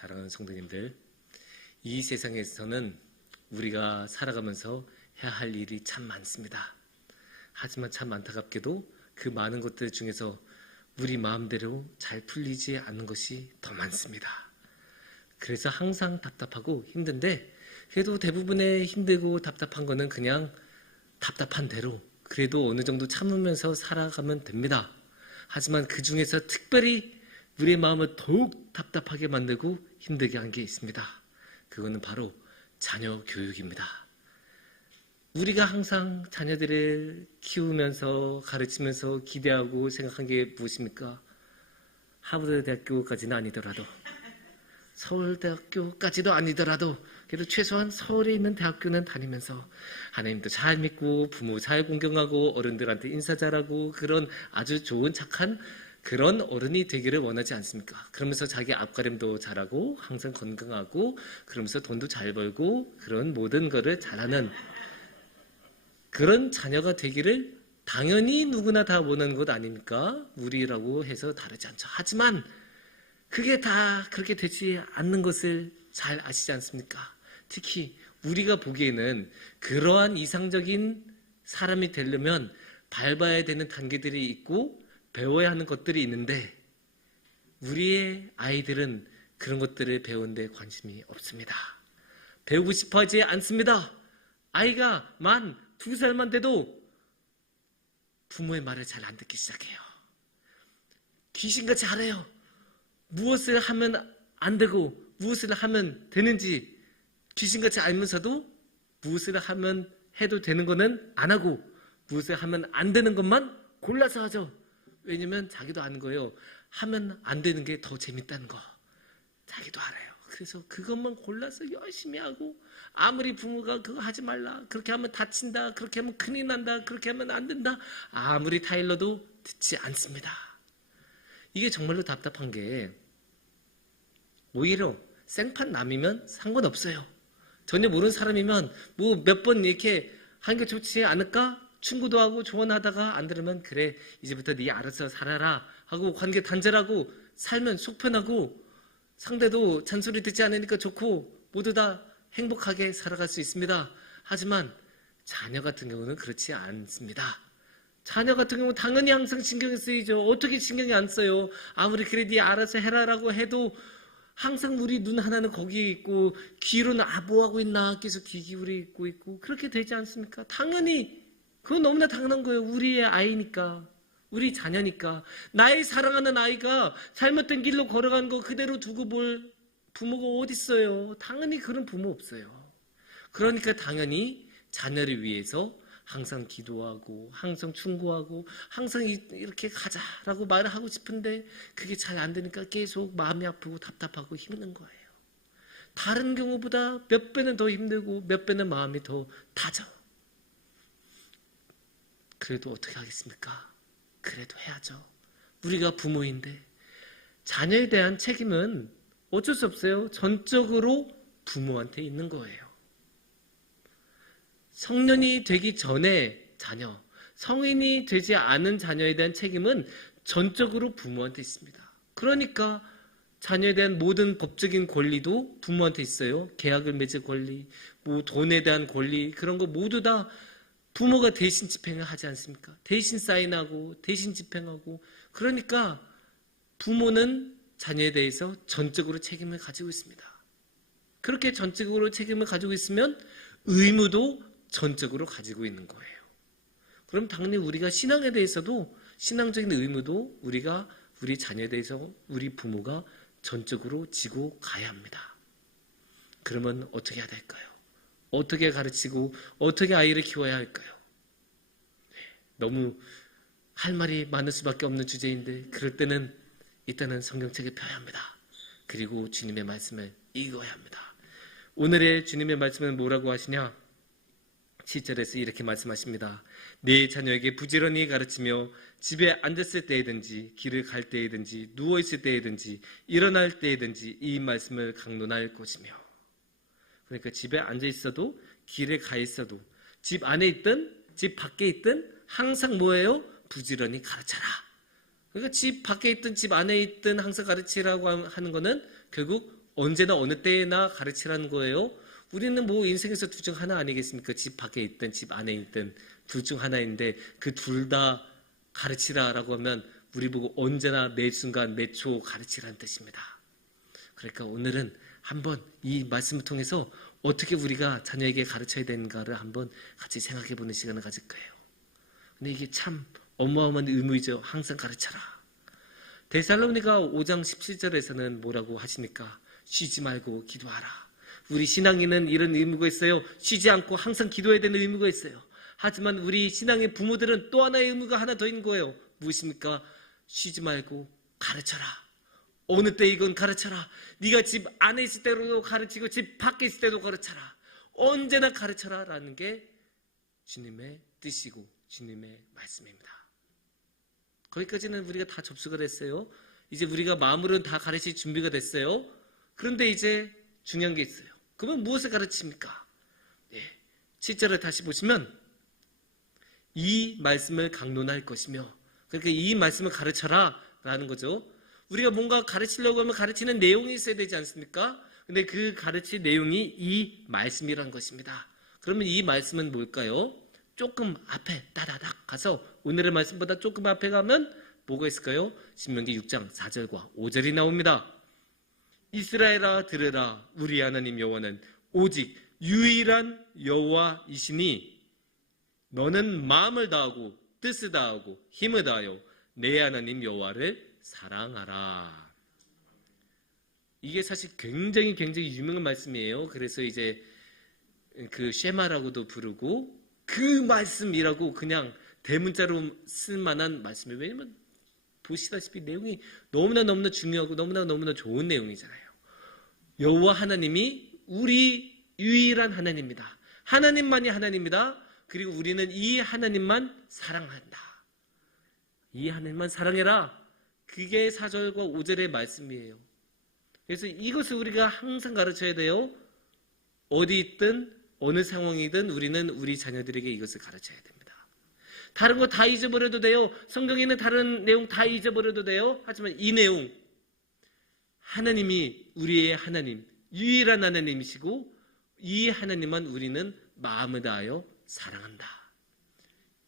사랑하는 성도님들, 이 세상에서는 우리가 살아가면서 해야 할 일이 참 많습니다. 하지만 참 안타깝게도 그 많은 것들 중에서 우리 마음대로 잘 풀리지 않는 것이 더 많습니다. 그래서 항상 답답하고 힘든데, 그래도 대부분의 힘들고 답답한 거는 그냥 답답한 대로 그래도 어느 정도 참으면서 살아가면 됩니다. 하지만 그 중에서 특별히 우리의 마음을 더욱 답답하게 만들고 힘들게 한 게 있습니다. 그거는 바로 자녀 교육입니다. 우리가 항상 자녀들을 키우면서 가르치면서 기대하고 생각한 게 무엇입니까? 하버드 대학교까지는 아니더라도, 서울대학교까지도 아니더라도 그래도 최소한 서울에 있는 대학교는 다니면서 하나님도 잘 믿고 부모 잘 공경하고 어른들한테 인사 잘하고 그런 아주 좋은 착한 그런 어른이 되기를 원하지 않습니까? 그러면서 자기 앞가림도 잘하고 항상 건강하고 그러면서 돈도 잘 벌고 그런 모든 거를 잘하는 그런 자녀가 되기를 당연히 누구나 다 원하는 것 아닙니까? 우리라고 해서 다르지 않죠. 하지만 그게 다 그렇게 되지 않는 것을 잘 아시지 않습니까? 특히 우리가 보기에는 그러한 이상적인 사람이 되려면 밟아야 되는 단계들이 있고 배워야 하는 것들이 있는데 우리의 아이들은 그런 것들을 배우는 데 관심이 없습니다. 배우고 싶어 하지 않습니다. 아이가 만 2살만 돼도 부모의 말을 잘 안 듣기 시작해요. 귀신같이 알아요. 무엇을 하면 안 되고 무엇을 하면 되는지 귀신같이 알면서도 무엇을 하면 해도 되는 거는 안 하고 무엇을 하면 안 되는 것만 골라서 하죠. 왜냐면 자기도 아는 거예요. 하면 안 되는 게 더 재밌다는 거. 자기도 알아요. 그래서 그것만 골라서 열심히 하고 아무리 부모가 그거 하지 말라. 그렇게 하면 다친다. 그렇게 하면 큰일 난다. 그렇게 하면 안 된다. 아무리 타일러도 듣지 않습니다. 이게 정말로 답답한 게 오히려 생판 남이면 상관없어요. 전혀 모르는 사람이면 뭐 몇 번 이렇게 하는 게 좋지 않을까? 충고도 하고 조언하다가 안 들으면 그래 이제부터 네 알아서 살아라 하고 관계 단절하고 살면 속 편하고 상대도 잔소리 듣지 않으니까 좋고 모두 다 행복하게 살아갈 수 있습니다. 하지만 자녀 같은 경우는 그렇지 않습니다. 자녀 같은 경우는 당연히 항상 신경이 쓰이죠. 어떻게 신경이 안 써요? 아무리 그래 네 알아서 해라라고 해도 항상 우리 눈 하나는 거기에 있고 귀로는 뭐하고 있나 계속 귀 기울이고 있고 그렇게 되지 않습니까? 당연히 그건 너무나 당연한 거예요. 우리의 아이니까, 우리 자녀니까. 나의 사랑하는 아이가 잘못된 길로 걸어간 거 그대로 두고 볼 부모가 어디 있어요? 당연히 그런 부모 없어요. 그러니까 당연히 자녀를 위해서 항상 기도하고 항상 충고하고 항상 이렇게 가자라고 말을 하고 싶은데 그게 잘 안 되니까 계속 마음이 아프고 답답하고 힘든 거예요. 다른 경우보다 몇 배는 더 힘들고 몇 배는 마음이 더 다져. 그래도 어떻게 하겠습니까? 그래도 해야죠. 우리가 부모인데 자녀에 대한 책임은 어쩔 수 없어요. 전적으로 부모한테 있는 거예요. 성년이 되기 전에 자녀, 성인이 되지 않은 자녀에 대한 책임은 전적으로 부모한테 있습니다. 그러니까 자녀에 대한 모든 법적인 권리도 부모한테 있어요. 계약을 맺을 권리, 뭐 돈에 대한 권리 그런 거 모두 다 부모가 대신 집행을 하지 않습니까? 대신 사인하고 대신 집행하고 그러니까 부모는 자녀에 대해서 전적으로 책임을 가지고 있습니다. 그렇게 전적으로 책임을 가지고 있으면 의무도 전적으로 가지고 있는 거예요. 그럼 당연히 우리가 신앙에 대해서도 신앙적인 의무도 우리가 우리 자녀에 대해서 우리 부모가 전적으로 지고 가야 합니다. 그러면 어떻게 해야 될까요? 어떻게 가르치고 어떻게 아이를 키워야 할까요? 너무 할 말이 많을 수밖에 없는 주제인데 그럴 때는 일단은 성경책을 펴야 합니다. 그리고 주님의 말씀을 읽어야 합니다. 오늘의 주님의 말씀은 뭐라고 하시냐? 7절에서 이렇게 말씀하십니다. 내 자녀에게 부지런히 가르치며 집에 앉았을 때이든지 길을 갈 때이든지 누워있을 때이든지 일어날 때이든지 이 말씀을 강론할 것이며. 그러니까 집에 앉아 있어도 길에 가 있어도 집 안에 있든 집 밖에 있든 항상 뭐예요? 부지런히 가르쳐라. 그러니까 집 밖에 있든 집 안에 있든 항상 가르치라고 하는 거는 결국 언제나 어느 때나 가르치라는 거예요. 우리는 뭐 인생에서 둘 중 하나 아니겠습니까? 집 밖에 있든 집 안에 있든 둘 중 하나인데 그 둘 다 가르치라라고 하면 우리 보고 언제나 매 순간 매 초 가르치라는 뜻입니다. 그러니까 오늘은 한번 이 말씀을 통해서 어떻게 우리가 자녀에게 가르쳐야 되는가를 한번 같이 생각해 보는 시간을 가질 거예요. 근데 이게 참 어마어마한 의무이죠. 항상 가르쳐라. 데살로니가 5장 17절에서는 뭐라고 하십니까? 쉬지 말고 기도하라. 우리 신앙인은 이런 의무가 있어요. 쉬지 않고 항상 기도해야 되는 의무가 있어요. 하지만 우리 신앙의 부모들은 또 하나의 의무가 하나 더 있는 거예요. 무엇입니까? 쉬지 말고 가르쳐라. 어느 때 이건 가르쳐라. 네가 집 안에 있을 때도 가르치고 집 밖에 있을 때도 가르쳐라. 언제나 가르쳐라 라는 게 주님의 뜻이고 주님의 말씀입니다. 거기까지는 우리가 다 접속을 했어요. 이제 우리가 마음으로는 다 가르칠 준비가 됐어요. 그런데 이제 중요한 게 있어요. 그러면 무엇을 가르칩니까? 7절을 다시 보시면 이 말씀을 강론할 것이며, 그러니까 이 말씀을 가르쳐라 라는 거죠. 우리가 뭔가 가르치려고 하면 가르치는 내용이 있어야 되지 않습니까? 근데 그 가르칠 내용이 이 말씀이라는 것입니다. 그러면 이 말씀은 뭘까요? 조금 앞에 따다닥 가서 오늘의 말씀보다 조금 앞에 가면 뭐가 있을까요? 신명기 6장 4절과 5절이 나옵니다. 이스라엘아 들으라. 우리 하나님 여호와는 오직 유일한 여호와이시니 너는 마음을 다하고 뜻을 다하고 힘을 다하여 내 하나님 여호와를 사랑하라. 이게 사실 굉장히 유명한 말씀이에요. 그래서 이제 그 쉐마라고도 부르고 그 말씀이라고 그냥 대문자로 쓸 만한 말씀이에요. 왜냐면 보시다시피 내용이 너무나 중요하고 너무나 좋은 내용이잖아요. 여호와 하나님이 우리 유일한 하나님입니다. 하나님만이 하나님입니다. 그리고 우리는 이 하나님만 사랑한다. 이 하나님만 사랑해라. 그게 4절과 5절의 말씀이에요. 그래서 이것을 우리가 항상 가르쳐야 돼요. 어디 있든 어느 상황이든 우리는 우리 자녀들에게 이것을 가르쳐야 됩니다. 다른 거 다 잊어버려도 돼요. 성경에 있는 다른 내용 다 잊어버려도 돼요. 하지만 이 내용, 하나님이 우리의 하나님, 유일한 하나님이시고 이 하나님만 우리는 마음을 다하여 사랑한다.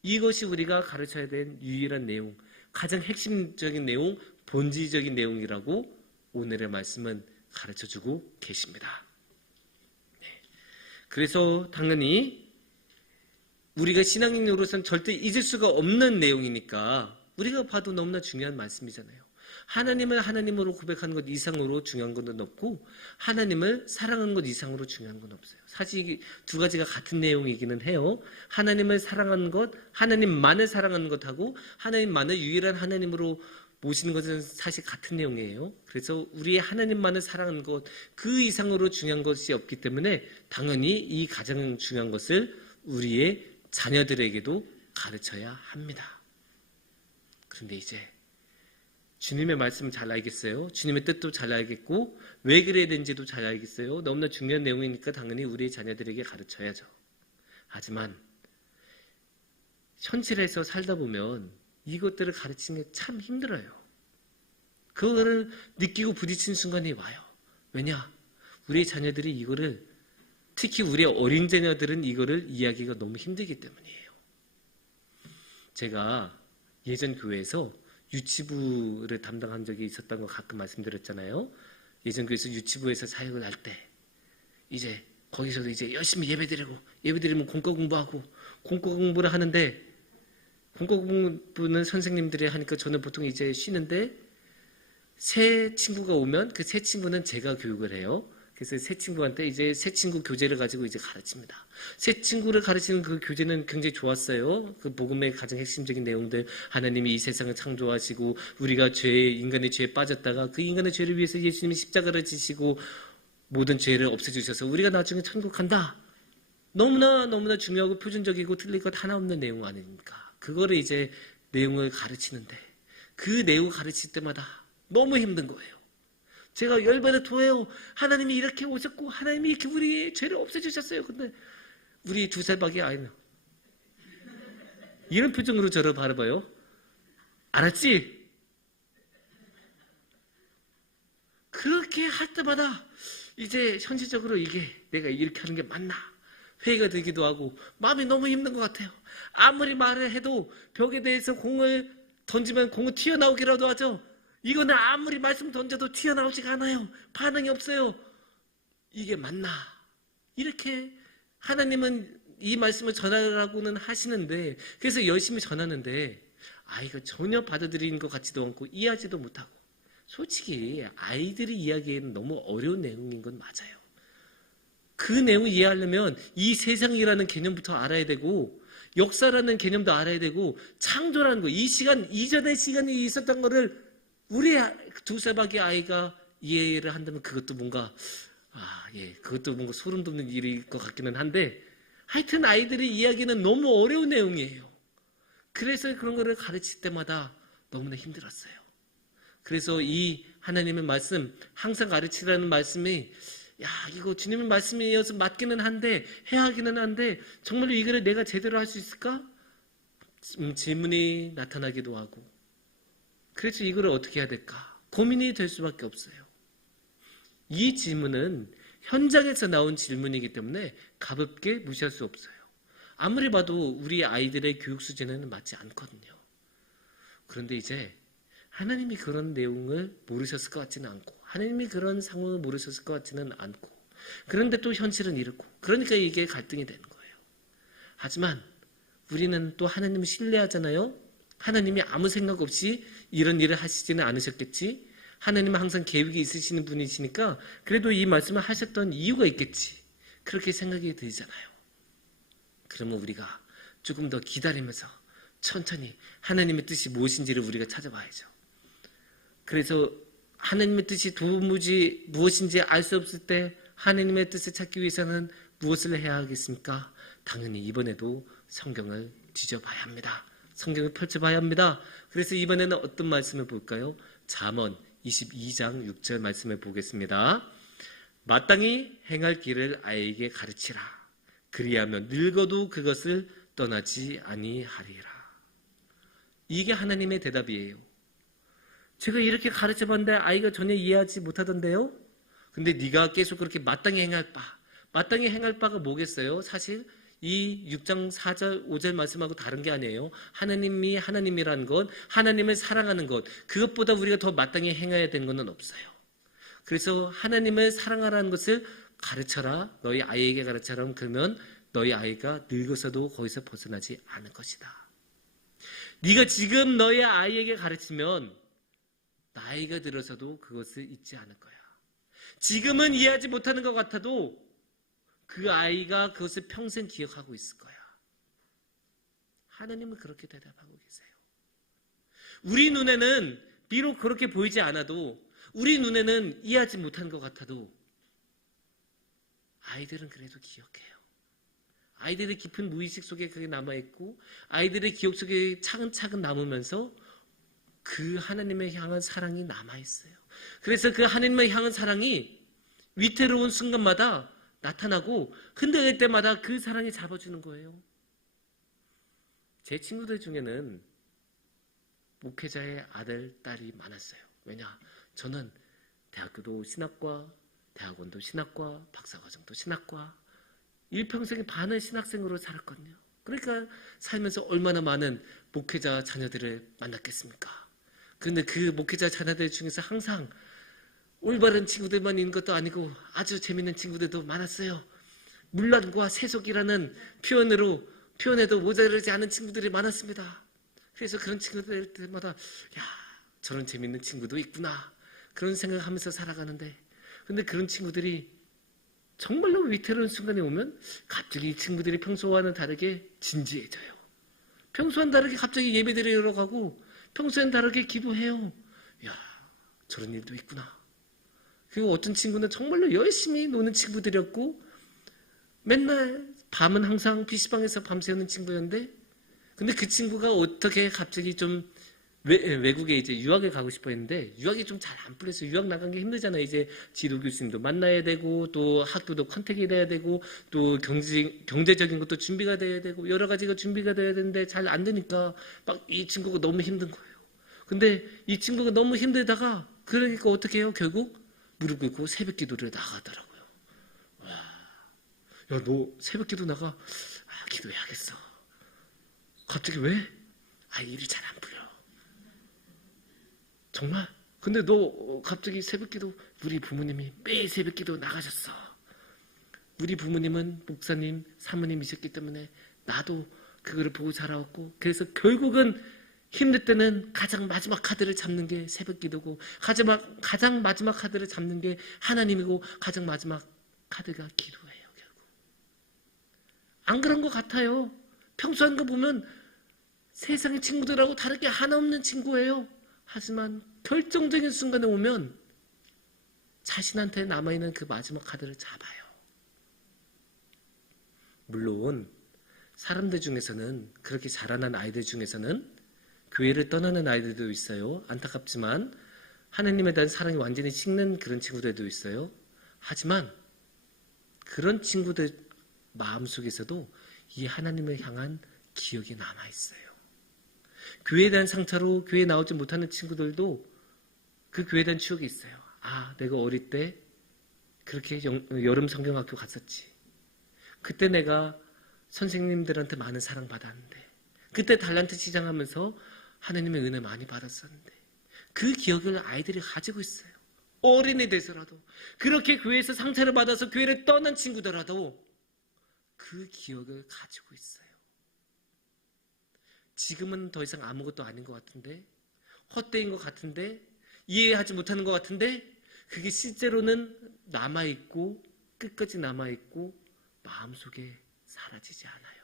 이것이 우리가 가르쳐야 될 유일한 내용, 가장 핵심적인 내용, 본질적인 내용이라고 오늘의 말씀은 가르쳐주고 계십니다. 그래서 당연히 우리가 신앙인으로서는 절대 잊을 수가 없는 내용이니까 우리가 봐도 너무나 중요한 말씀이잖아요. 하나님을 하나님으로 고백하는 것 이상으로 중요한 건 없고 하나님을 사랑하는 것 이상으로 중요한 건 없어요. 사실 두 가지가 같은 내용이기는 해요. 하나님을 사랑하는 것, 하나님만을 사랑하는 것하고 하나님만을 유일한 하나님으로 모시는 것은 사실 같은 내용이에요. 그래서 우리의 하나님만을 사랑하는 것, 그 이상으로 중요한 것이 없기 때문에 당연히 이 가장 중요한 것을 우리의 자녀들에게도 가르쳐야 합니다. 그런데 이제 주님의 말씀을 잘 알겠어요. 주님의 뜻도 잘 알겠고 왜 그래야 되는지도 잘 알겠어요. 너무나 중요한 내용이니까 당연히 우리의 자녀들에게 가르쳐야죠. 하지만 현실에서 살다 보면 이것들을 가르치는 게 참 힘들어요. 그거를 느끼고 부딪히는 순간이 와요. 왜냐? 우리 자녀들이 이거를, 특히 우리 어린 자녀들은 이거를 이해하기가 너무 힘들기 때문이에요. 제가 예전 교회에서 유치부를 담당한 적이 있었던 거 가끔 말씀드렸잖아요. 예전 교회에서 유치부에서 사역을 할 때 이제 거기서도 이제 열심히 예배드리면 공과 공부하고 공과 공부를 하는데, 공과 공부는 선생님들이 하니까 저는 보통 이제 쉬는데 새 친구가 오면 그 새 친구는 제가 교육을 해요. 그래서 새 친구한테 이제 새 친구 교재를 가지고 이제 가르칩니다. 새 친구를 가르치는 그 교재는 굉장히 좋았어요. 그 복음의 가장 핵심적인 내용들, 하나님이 이 세상을 창조하시고 우리가 인간의 죄에 빠졌다가 그 인간의 죄를 위해서 예수님이 십자가를 지시고 모든 죄를 없애주셔서 우리가 나중에 천국 간다. 너무나 중요하고 표준적이고 틀릴 것 하나 없는 내용 아닙니까? 그거를 이제 내용을 가르치는데 그 내용을 가르칠 때마다 너무 힘든 거예요. 제가 열받아 토해요. 하나님이 이렇게 오셨고 하나님이 이렇게 우리의 죄를 없애주셨어요. 근데 우리 2살밖에 아이는 이런 표정으로 저를 바라봐요. 알았지? 그렇게 할 때마다 이제 현실적으로 이게 내가 이렇게 하는 게 맞나 회의가 되기도 하고 마음이 너무 힘든 것 같아요. 아무리 말을 해도 벽에 대해서 공을 던지면 공은 튀어나오기라도 하죠. 이거는 아무리 말씀 던져도 튀어나오지가 않아요. 반응이 없어요. 이게 맞나? 이렇게 하나님은 이 말씀을 전하라고는 하시는데, 그래서 열심히 전하는데 아이가 전혀 받아들이는 것 같지도 않고 이해하지도 못하고, 솔직히 아이들이 이야기하기에는 너무 어려운 내용인 건 맞아요. 그 내용을 이해하려면 이 세상이라는 개념부터 알아야 되고, 역사라는 개념도 알아야 되고, 창조라는 거, 이 시간 이전의 시간이 있었던 거를 우리 2살 아이가 이해를 한다면 그것도 뭔가 그것도 뭔가 소름 돋는 일일 것 같기는 한데, 하여튼 아이들이 이야기는 너무 어려운 내용이에요. 그래서 그런 거를 가르칠 때마다 너무나 힘들었어요. 그래서 이 하나님의 말씀, 항상 가르치라는 말씀이 이거 주님의 말씀이어서 맞기는 한데, 해야 하기는 한데, 정말로 이거를 내가 제대로 할 수 있을까? 질문이 나타나기도 하고, 그래서 이거를 어떻게 해야 될까? 고민이 될 수밖에 없어요. 이 질문은 현장에서 나온 질문이기 때문에 가볍게 무시할 수 없어요. 아무리 봐도 우리 아이들의 교육 수준에는 맞지 않거든요. 그런데 이제 하나님이 그런 내용을 모르셨을 것 같지는 않고, 하나님이 그런 상황을 모르셨을 것 같지는 않고, 그런데 또 현실은 이렇고, 그러니까 이게 갈등이 되는 거예요. 하지만 우리는 또 하나님을 신뢰하잖아요. 하나님이 아무 생각 없이 이런 일을 하시지는 않으셨겠지. 하나님은 항상 계획이 있으시는 분이시니까 그래도 이 말씀을 하셨던 이유가 있겠지. 그렇게 생각이 들잖아요. 그러면 우리가 조금 더 기다리면서 천천히 하나님의 뜻이 무엇인지를 우리가 찾아봐야죠. 그래서 하나님의 뜻이 도무지 무엇인지 알 수 없을 때 하나님의 뜻을 찾기 위해서는 무엇을 해야 하겠습니까? 당연히 이번에도 성경을 뒤져봐야 합니다. 성경을 펼쳐봐야 합니다. 그래서 이번에는 어떤 말씀을 볼까요? 잠언 22장 6절 말씀을 보겠습니다. 마땅히 행할 길을 아이에게 가르치라. 그리하면 늙어도 그것을 떠나지 아니하리라. 이게 하나님의 대답이에요. 제가 이렇게 가르쳐봤는데 아이가 전혀 이해하지 못하던데요? 근데 네가 계속 그렇게 마땅히 행할 바, 마땅히 행할 바가 뭐겠어요? 사실 이 6장 4절 5절 말씀하고 다른 게 아니에요. 하나님이 하나님이라는 것, 하나님을 사랑하는 것, 그것보다 우리가 더 마땅히 행해야 되는 것은 없어요. 그래서 하나님을 사랑하라는 것을 가르쳐라. 너희 아이에게 가르쳐라. 그러면 너희 아이가 늙어서도 거기서 벗어나지 않을 것이다. 네가 지금 너희 아이에게 가르치면 나이가 들어서도 그것을 잊지 않을 거야. 지금은 이해하지 못하는 것 같아도 그 아이가 그것을 평생 기억하고 있을 거야. 하나님은 그렇게 대답하고 계세요. 우리 눈에는 비록 그렇게 보이지 않아도, 우리 눈에는 이해하지 못하는 것 같아도 아이들은 그래도 기억해요. 아이들의 깊은 무의식 속에 그게 남아있고, 아이들의 기억 속에 차근차근 남으면서 그 하나님을 향한 사랑이 남아있어요. 그래서 그 하나님을 향한 사랑이 위태로운 순간마다 나타나고 흔들릴 때마다 그 사랑이 잡아주는 거예요. 제 친구들 중에는 목회자의 아들, 딸이 많았어요. 왜냐? 저는 대학교도 신학과, 대학원도 신학과, 박사과정도 신학과, 일평생의 반을 신학생으로 살았거든요. 그러니까 살면서 얼마나 많은 목회자 자녀들을 만났겠습니까? 그런데 그 목회자 자녀들 중에서 항상 올바른 친구들만 있는 것도 아니고 아주 재밌는 친구들도 많았어요. 물란과 세속이라는 표현에도 모자르지 않은 친구들이 많았습니다. 그래서 그런 친구들 때마다 저런 재밌는 친구도 있구나, 그런 생각하면서 살아가는데, 근데 그런 친구들이 정말로 위태로운 순간이 오면 갑자기 이 친구들이 평소와는 다르게 진지해져요. 평소와는 다르게 갑자기 예배드리러 가고, 평소와는 다르게 기도해요. 저런 일도 있구나. 그리고 어떤 친구는 정말로 열심히 노는 친구들이었고, 맨날 밤은 항상 PC방에서 밤새우는 친구였는데, 근데 그 친구가 어떻게 갑자기 좀 외국에 이제 유학을 가고 싶어 했는데, 유학이 좀 잘 안 풀려서 유학 나간 게 힘들잖아요. 이제 지도 교수님도 만나야 되고, 또 학교도 컨택이 돼야 되고, 또 경제적인 것도 준비가 돼야 되고, 여러 가지가 준비가 돼야 되는데 잘 안 되니까 막 이 친구가 너무 힘든 거예요. 근데 이 친구가 너무 힘들다가, 그러니까 어떻게 해요? 결국 무릎 꿇고 새벽 기도를 나가더라고요. 와, 야, 너 새벽 기도 나가? 아, 기도해야겠어. 갑자기 왜? 아, 일이 잘 안 풀려. 정말? 근데 너 갑자기 새벽 기도, 우리 부모님이 매일 새벽 기도 나가셨어. 우리 부모님은 목사님, 사모님이셨기 때문에 나도 그거를 보고 자라왔고, 그래서 결국은 힘들 때는 가장 마지막 카드를 잡는 게 새벽 기도고, 가장 마지막 카드를 잡는 게 하나님이고, 가장 마지막 카드가 기도예요, 결국. 안 그런 것 같아요. 평소 하는 거 보면 세상의 친구들하고 다르게 하나 없는 친구예요. 하지만 결정적인 순간에 오면 자신한테 남아있는 그 마지막 카드를 잡아요. 물론 사람들 중에서는, 그렇게 자라난 아이들 중에서는 교회를 떠나는 아이들도 있어요. 안타깝지만 하나님에 대한 사랑이 완전히 식는 그런 친구들도 있어요. 하지만 그런 친구들 마음속에서도 이 하나님을 향한 기억이 남아있어요. 교회에 대한 상처로 교회에 나오지 못하는 친구들도 그 교회에 대한 추억이 있어요. 아, 내가 어릴 때 그렇게 여름 성경학교 갔었지. 그때 내가 선생님들한테 많은 사랑 받았는데, 그때 달란트 시장하면서 하나님의 은혜 많이 받았었는데, 그 기억을 아이들이 가지고 있어요. 어린이 돼서라도, 그렇게 교회에서 상처를 받아서 교회를 떠난 친구더라도 그 기억을 가지고 있어요. 지금은 더 이상 아무것도 아닌 것 같은데, 헛되인 것 같은데, 이해하지 못하는 것 같은데, 그게 실제로는 남아있고 끝까지 남아있고 마음속에 사라지지 않아요.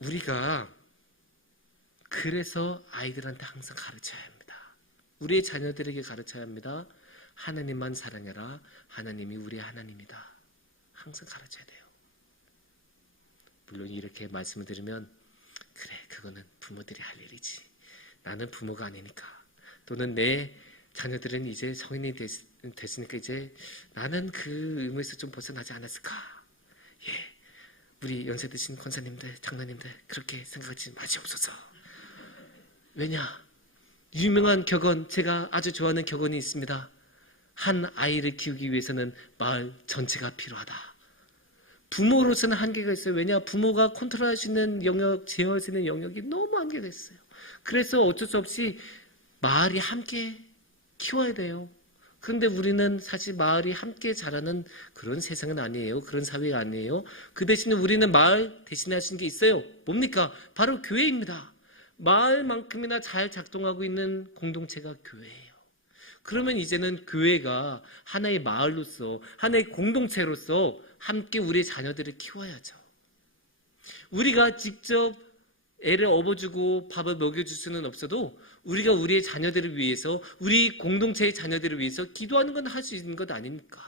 우리가 그래서 아이들한테 항상 가르쳐야 합니다. 우리의 자녀들에게 가르쳐야 합니다. 하나님만 사랑해라. 하나님이 우리의 하나님이다. 항상 가르쳐야 돼요. 물론 이렇게 말씀을 드리면, 그래, 그거는 부모들이 할 일이지. 나는 부모가 아니니까. 또는 내 자녀들은 이제 성인이 됐으니까 이제 나는 그 의무에서 좀 벗어나지 않았을까. 예, 우리 연세 드신 권사님들, 장로님들 그렇게 생각하지 마시옵소서. 왜냐? 유명한 격언, 제가 아주 좋아하는 격언이 있습니다. 한 아이를 키우기 위해서는 마을 전체가 필요하다. 부모로서는 한계가 있어요. 왜냐? 부모가 컨트롤할 수 있는 영역, 제어할 수 있는 영역이 너무 한계가 있어요. 그래서 어쩔 수 없이 마을이 함께 키워야 돼요. 그런데 우리는 사실 마을이 함께 자라는 그런 세상은 아니에요. 그런 사회가 아니에요. 그 대신에 우리는 마을 대신에 할 수 있는 게 있어요. 뭡니까? 바로 교회입니다. 마을만큼이나 잘 작동하고 있는 공동체가 교회예요. 그러면 이제는 교회가 하나의 마을로서, 하나의 공동체로서 함께 우리의 자녀들을 키워야죠. 우리가 직접 애를 업어주고 밥을 먹여줄 수는 없어도 우리가 우리의 자녀들을 위해서, 우리 공동체의 자녀들을 위해서 기도하는 건 할 수 있는 것 아닙니까?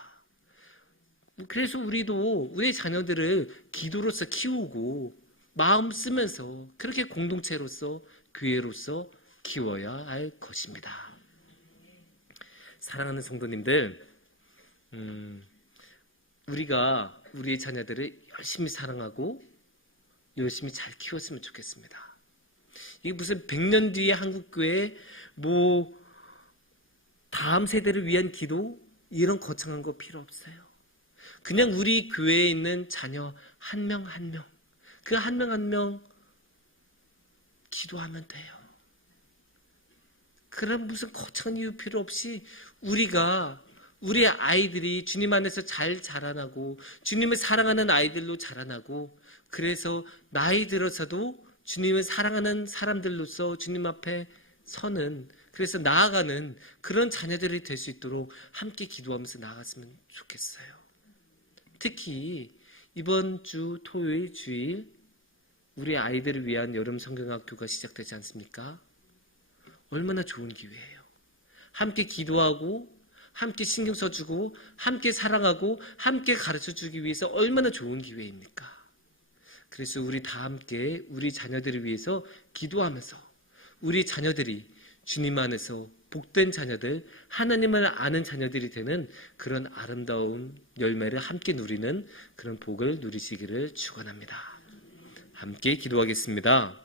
그래서 우리도 우리의 자녀들을 기도로서 키우고 마음 쓰면서 그렇게 공동체로서, 교회로서 키워야 할 것입니다. 사랑하는 성도님들, 우리가 우리의 자녀들을 열심히 사랑하고 열심히 잘 키웠으면 좋겠습니다. 이게 무슨 100년 뒤에 한국교회 다음 세대를 위한 기도, 이런 거창한 거 필요 없어요. 그냥 우리 교회에 있는 자녀 한 명 한 명, 그 한 명 한 명 기도하면 돼요. 그런 무슨 거창한 이유 필요 없이 우리 아이들이 주님 안에서 잘 자라나고 주님을 사랑하는 아이들로 자라나고, 그래서 나이 들어서도 주님을 사랑하는 사람들로서 주님 앞에 서는, 그래서 나아가는 그런 자녀들이 될 수 있도록 함께 기도하면서 나아갔으면 좋겠어요. 특히 이번 주 토요일, 주일 우리 아이들을 위한 여름 성경학교가 시작되지 않습니까? 얼마나 좋은 기회예요. 함께 기도하고 함께 신경 써주고 함께 사랑하고 함께 가르쳐주기 위해서 얼마나 좋은 기회입니까? 그래서 우리 다 함께 우리 자녀들을 위해서 기도하면서 우리 자녀들이 주님 안에서 복된 자녀들, 하나님을 아는 자녀들이 되는 그런 아름다운 열매를 함께 누리는 그런 복을 누리시기를 축원합니다. 함께 기도하겠습니다.